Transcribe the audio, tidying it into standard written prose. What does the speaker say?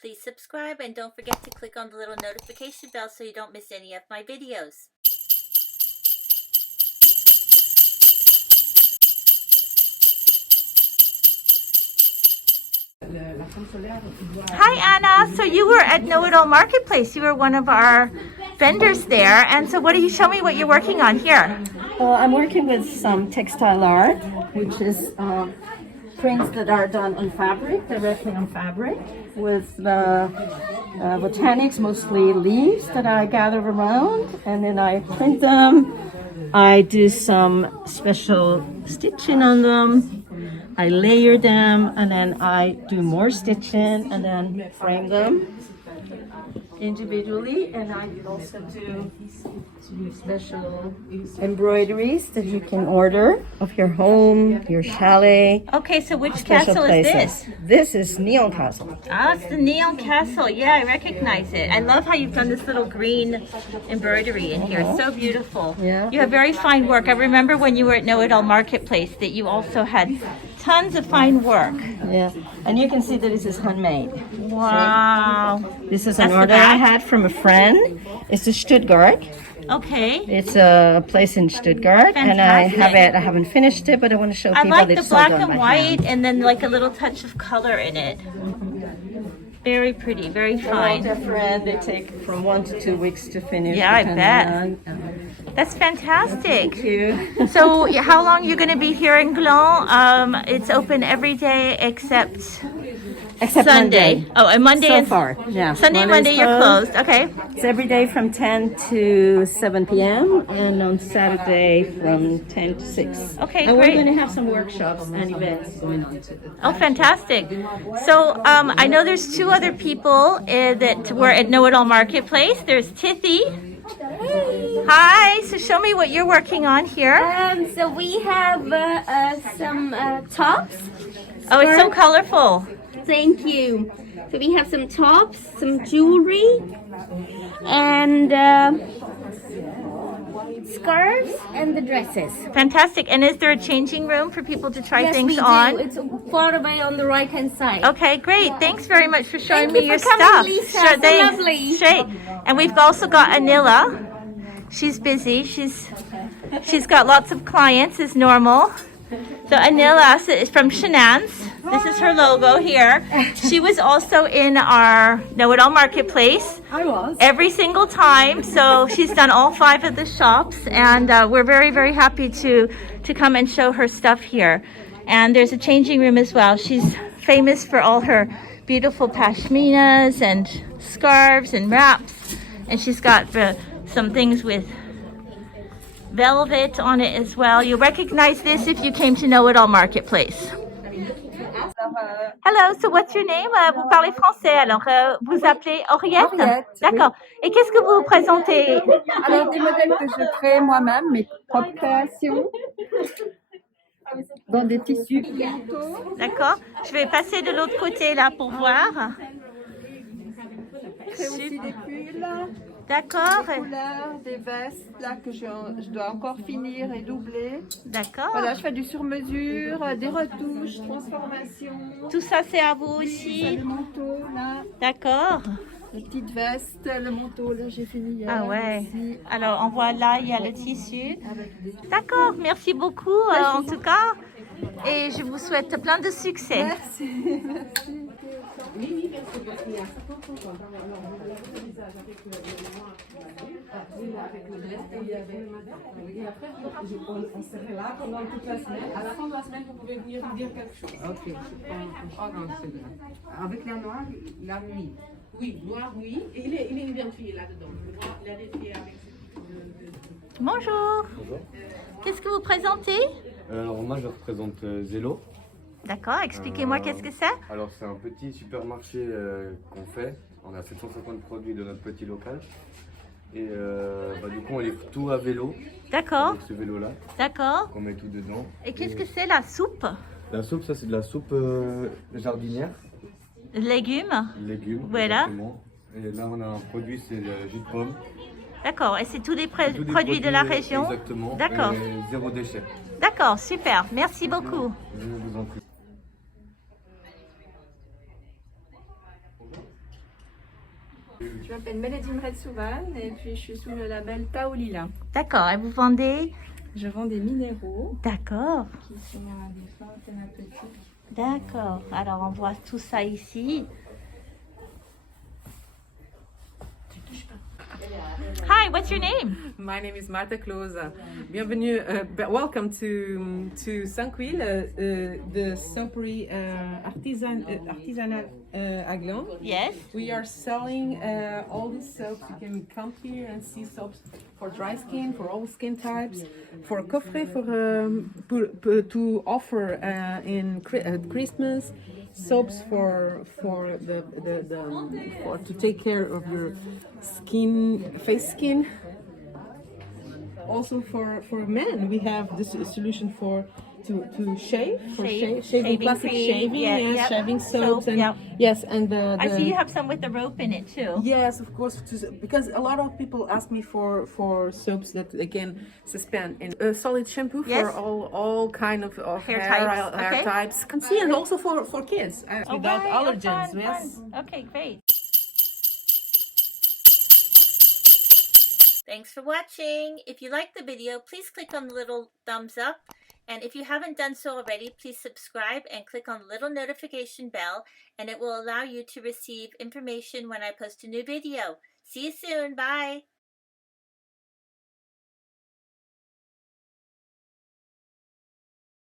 Please subscribe and don't forget to click on the little notification bell so you don't miss any of my videos. Hi Anna, so you were at Know It All Marketplace. You were one of our vendors there, and so what do you show me what you're working on here? I'm working with some textile art, which is prints that are done on fabric, directly on fabric, with botanics, mostly leaves that I gather around, and then I print them. I do some special stitching on them. I layer them, and then I do more stitching, and then frame them individually. And I also do special embroideries that you can order of your home, your chalet. Okay, so which castle is this? This is Neon Castle. Ah, it's the Neon Castle. Yeah, I recognize it. I love how you've done this little green embroidery in here. It's so beautiful. Yeah. You have very fine work. I remember when you were at Know It All Marketplace that you also had tons of fine work. Yeah, and you can see that this is handmade. Wow. This is an order I had from a friend. It's in Stuttgart. Okay. It's a place in Stuttgart, and I have it. I haven't finished it, but I want to show I people like that the it's black so done and by white hand. and then like a little touch of color in it. Very pretty, very fine. A friend, they take from 1 to 2 weeks to finish. Yeah, I bet. On. That's fantastic. Thank you. So how long are you going to be here in Gland? It's open every day except Sunday. Monday. Oh, and Monday So and far, yeah. Sunday, Monday Monday's you're closed. Okay. It's every day from 10 to 7 p.m. and on Saturday from 10 to 6. Okay, and great. we're going to have some workshops and events going on too. Oh, fantastic. So I know there's 2 other people that were at Know It All Marketplace. There's Tithi. Hi. So show me what you're working on here. So we have some tops. Oh, it's so colorful. Thank you. So we have some tops, some jewelry, and scarves, and the dresses. Fantastic. And is there a changing room for people to try Yes, things we do. on? It's far away on the right-hand side. Okay, great. Thanks very much for showing Thank me you your for coming, stuff. Lisa. Sure, So thanks. lovely. Straight. And we've also got Anila. She's busy. She's got lots of clients as normal. So Anila is from Shenannz. This is her logo here. She was also in our Know It All Marketplace. I was. Every single time. So she's done all 5 of the shops, and we're very, very happy to come and show her stuff here. And there's a changing room as well. She's famous for all her beautiful pashminas and scarves and wraps, and she's got some things with velvet on it as well. You'll recognize this if you came to Know It All Marketplace. Hello, so what's your name? Vous parlez français, alors vous appelez Henriette? Henriette, D'accord. Et qu'est-ce que vous présentez? Alors, des modèles que je crée moi-même, mes propres créations, dans des tissus. D'accord. Je vais passer de l'autre côté là pour voir. Je crée aussi des pulls, D'accord. des couleurs, des vestes là, que je dois encore finir et doubler. D'accord. Voilà, je fais du sur-mesure, des retouches, transformations. Tout ça, c'est à vous Ça, aussi? le manteau là, D'accord. les petites vestes, le manteau là, j'ai fini hier. Ah ouais. Ici, Alors, on voit là, il y a le tissu. avec des... D'accord. Merci beaucoup en tout cas. Et je vous souhaite plein de succès. Merci, merci. On serait là pendant toute la semaine. À la fin de la semaine, vous pouvez venir nous dire quelque chose. Ok. Avec la noire, la nuit. Oui, noir, nuit. Et il est identifié là-dedans. Il est identifié avec Bonjour. Bonjour. Qu'est-ce que vous présentez? Alors moi je représente Zelo. D'accord. Expliquez-moi qu'est-ce que c'est? Alors c'est un petit supermarché qu'on fait. On a 750 produits de notre petit local. Et du coup on livre tout à vélo. D'accord. Avec ce vélo là. D'accord. On met tout dedans. Et qu'est-ce que c'est la soupe? La soupe, ça c'est de la soupe jardinière. Légumes? Légumes. Voilà. Exactement. Et là on a un produit, c'est le jus de pomme. D'accord. Et c'est tous les C'est tous des produits de la région? Exactement. D'accord. Et zéro déchet. D'accord, super. Merci beaucoup. Je vous en prie. Je m'appelle Mélodie Mretsouvan et puis je suis sous le label Taolila. D'accord. Et vous vendez? Je vends des minéraux D'accord. qui sont à des fins thérapeutiques. D'accord. Alors, on voit tout ça ici. Hi, what's your name? My name is Marta Klose. Bienvenue, welcome to Sanquil, the soapery artisanal Gland. Yes. We are selling all these soaps. You can come here and see soaps for dry skin, for all skin types, for coffret to offer in Christmas, soaps for to take care of your skin, face skin. Also for men, we have this solution to shave, for shaving, classic cream, shaving, yeah, yes, yep. shaving soaps, Soap, and yep. yes, and I see you have some with the rope in it too. yes, of course, because a lot of people ask me for soaps that they can suspend in a solid shampoo Yes. for all kind of Hair hair types, hair okay. types. See, and also for kids without right. allergens. Fun, Yes. fun. Okay, great. Thanks for watching. If you liked the video, please click on the little thumbs up. And if you haven't done so already, please subscribe and click on the little notification bell, and it will allow you to receive information when I post a new video. See you soon. Bye.